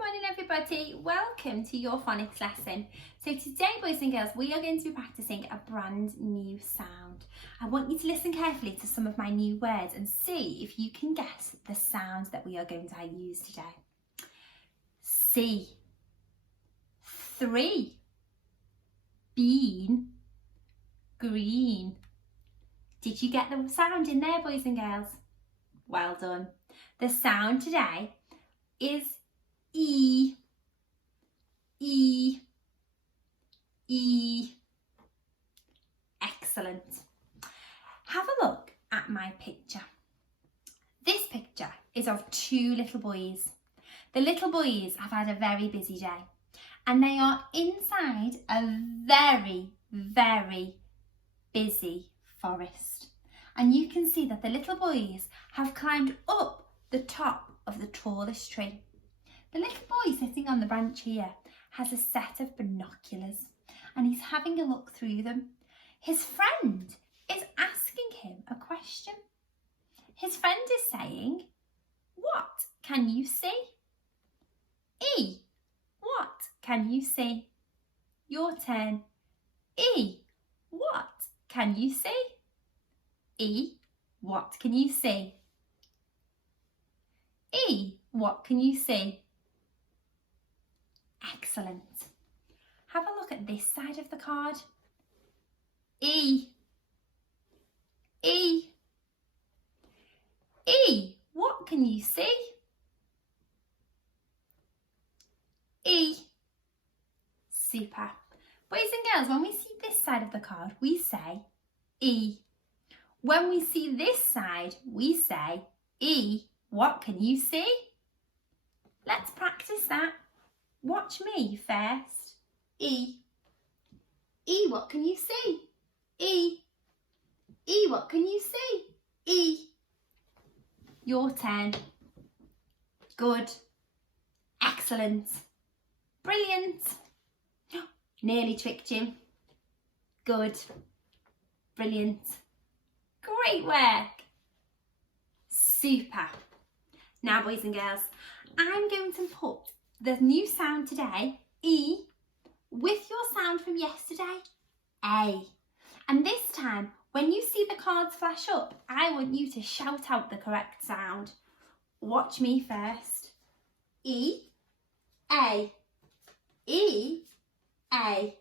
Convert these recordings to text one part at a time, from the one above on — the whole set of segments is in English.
morning everybody, welcome to your phonics lesson. So today boys and girls we are going to be practicing a brand new sound. I want you to listen carefully to some of my new words and see if you can guess the sounds that we are going to use today. C, 3, bean, green. Did you get the sound in there boys and girls? Well done. The sound today is E, E, E. Excellent. Have a look at my picture. This picture is of two little boys. The little boys have had a very busy day and they are inside a very, very busy forest. And you can see that the little boys have climbed up the top of the tallest tree. The little boy sitting on the branch here has a set of binoculars and he's having a look through them. His friend is asking him a question. His friend is saying, "What can you see?" E, what can you see? Your turn. E, what can you see? E, what can you see? E, what can you see? Excellent. Have a look at this side of the card. E, E, E, what can you see? E. Super. Boys and girls, when we see this side of the card, we say E. When we see this side, we say E. What can you see? Let's practice that. Watch me first. E. E, what can you see? E. E, what can you see? E. Your turn. Good. Excellent. Brilliant. Nearly tricked you. Good. Brilliant. Great work. Super. Now boys and girls, I'm going to put the new sound today, E, with your sound from yesterday, A. And this time, when you see the cards flash up, I want you to shout out the correct sound. Watch me first. E, A. E, A.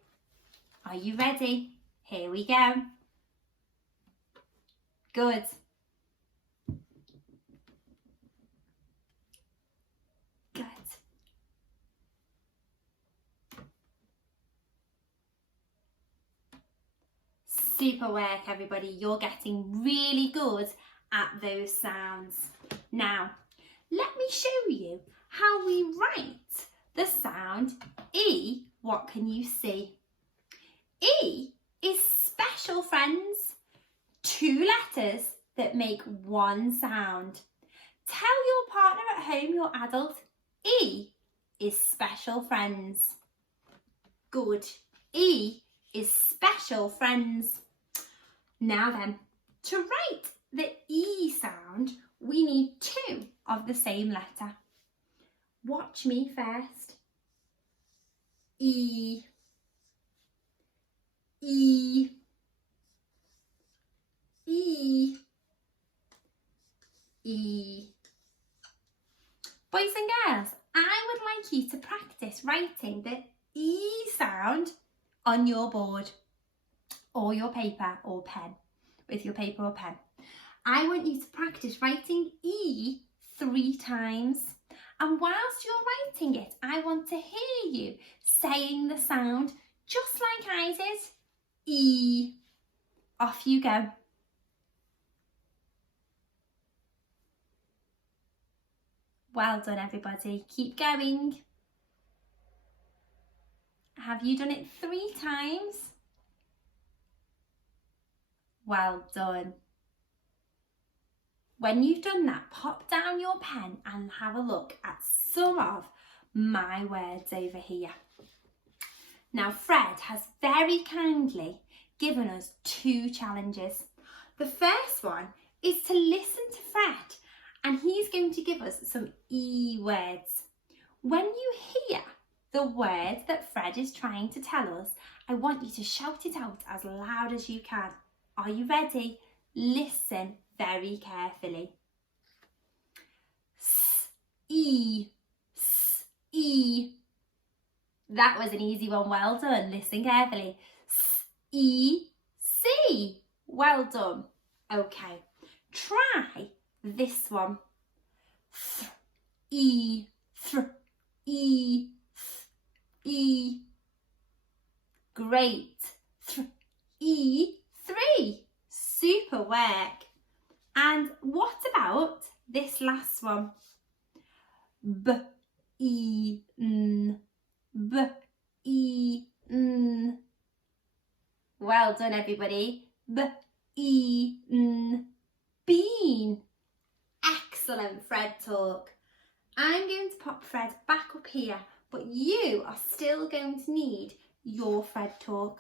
Are you ready? Here we go. Good. Good. Super work, everybody. You're getting really good at those sounds. Now, let me show you how we write the sound E. What can you see? E is special friends. Two letters that make one sound. Tell your partner at home, your adult, E is special friends. Good. E is special friends. Now then, to write the E sound, we need two of the same letter. Watch me first. E, E, E, E. Boys and girls, I would like you to practice writing the E sound on your board or your paper or pen, with your paper or pen. I want you to practice writing E 3 times. And whilst you're writing it, I want to hear you saying the sound just like I did. E. Off you go. Well done, everybody. Keep going. Have you done it 3 times? Well done. When you've done that, pop down your pen and have a look at some of my words over here. Now, Fred has very kindly given us 2 challenges. The first one is to listen to Fred and he's going to give us some E words. When you hear the word that Fred is trying to tell us, I want you to shout it out as loud as you can. Are you ready? Listen very carefully. S-E, S-E. That was an easy one, well done. Listen carefully. S-E-C. Well done. Okay, try this one. Th-E, th-E, th-E. Great. Th-E, 3. Super work. And what about this last one? B-E-N, B-E-N. Well done, everybody. B-E-N, bean. Excellent Fred talk. I'm going to pop Fred back up here, but you are still going to need your Fred talk.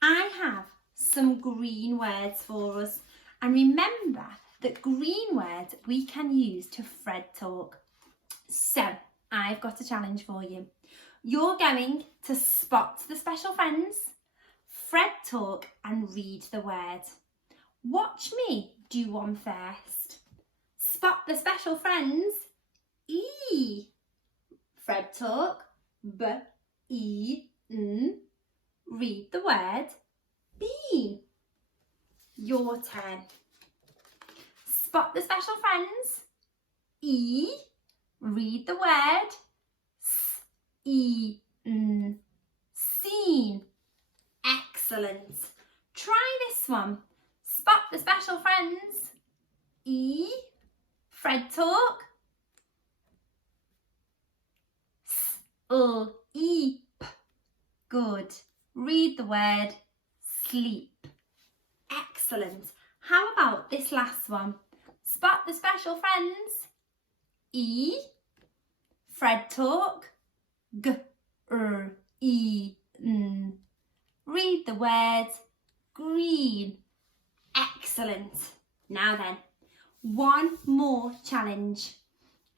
I have some green words for us, and remember that green words we can use to Fred talk. So I've got a challenge for you. You're going to spot the special friends, Fred talk and read the word. Watch me do one first. Spot the special friends. E. Fred talk. B-E-N. Read the word. Bean. Your turn. Spot the special friends. E. Read the word. S-E-N. Seen. Excellent. Try this one. Spot the special friends. E. Fred talk. S-L-E-P. Good. Read the word. Sleep. Excellent. How about this last one? Spot the special friends. E. Fred talk. G-R-E-N. Read the word. Green. Excellent. Now then, one more challenge.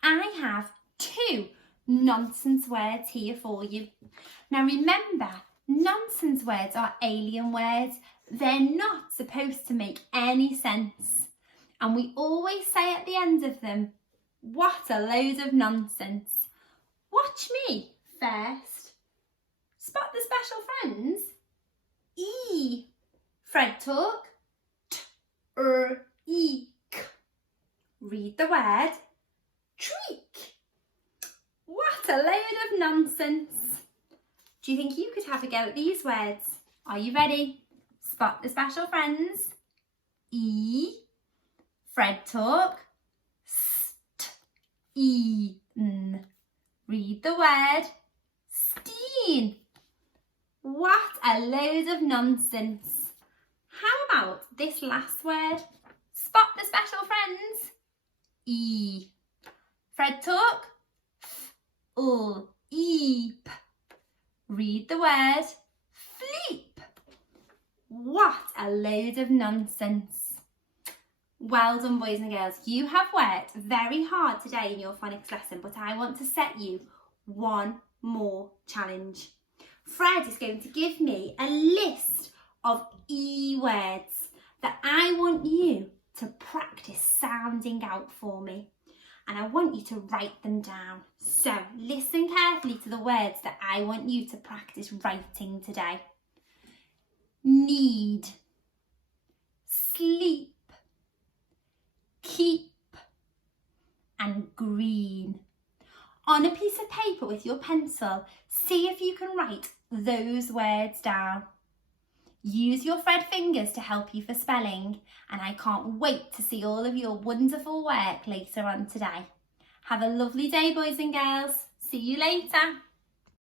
I have 2 nonsense words here for you. Now remember, nonsense words are alien words. They're not supposed to make any sense. And we always say at the end of them, what a load of nonsense. Watch me first. Spot the special friends. E. Fred talk. T-R-E-K. Read the word. Treek. What a load of nonsense. Do you think you could have a go at these words? Are you ready? Spot the special friends. E. Fred talk. S-T-E-N. Read the word. Steen. What a load of nonsense. How about this last word? Spot the special friends. E. Fred talk. F-L-E-P. Read the word. Fleep. What a load of nonsense. Well done, boys and girls. You have worked very hard today in your phonics lesson, but I want to set you one more challenge. Fred is going to give me a list of E words that I want you to practice sounding out for me. And I want you to write them down. So listen carefully to the words that I want you to practice writing today. Need, sleep, keep, and green. On a piece of paper with your pencil, see if you can write those words down. Use your Fred fingers to help you for spelling, and I can't wait to see all of your wonderful work later on today. Have a lovely day, boys and girls. See you later.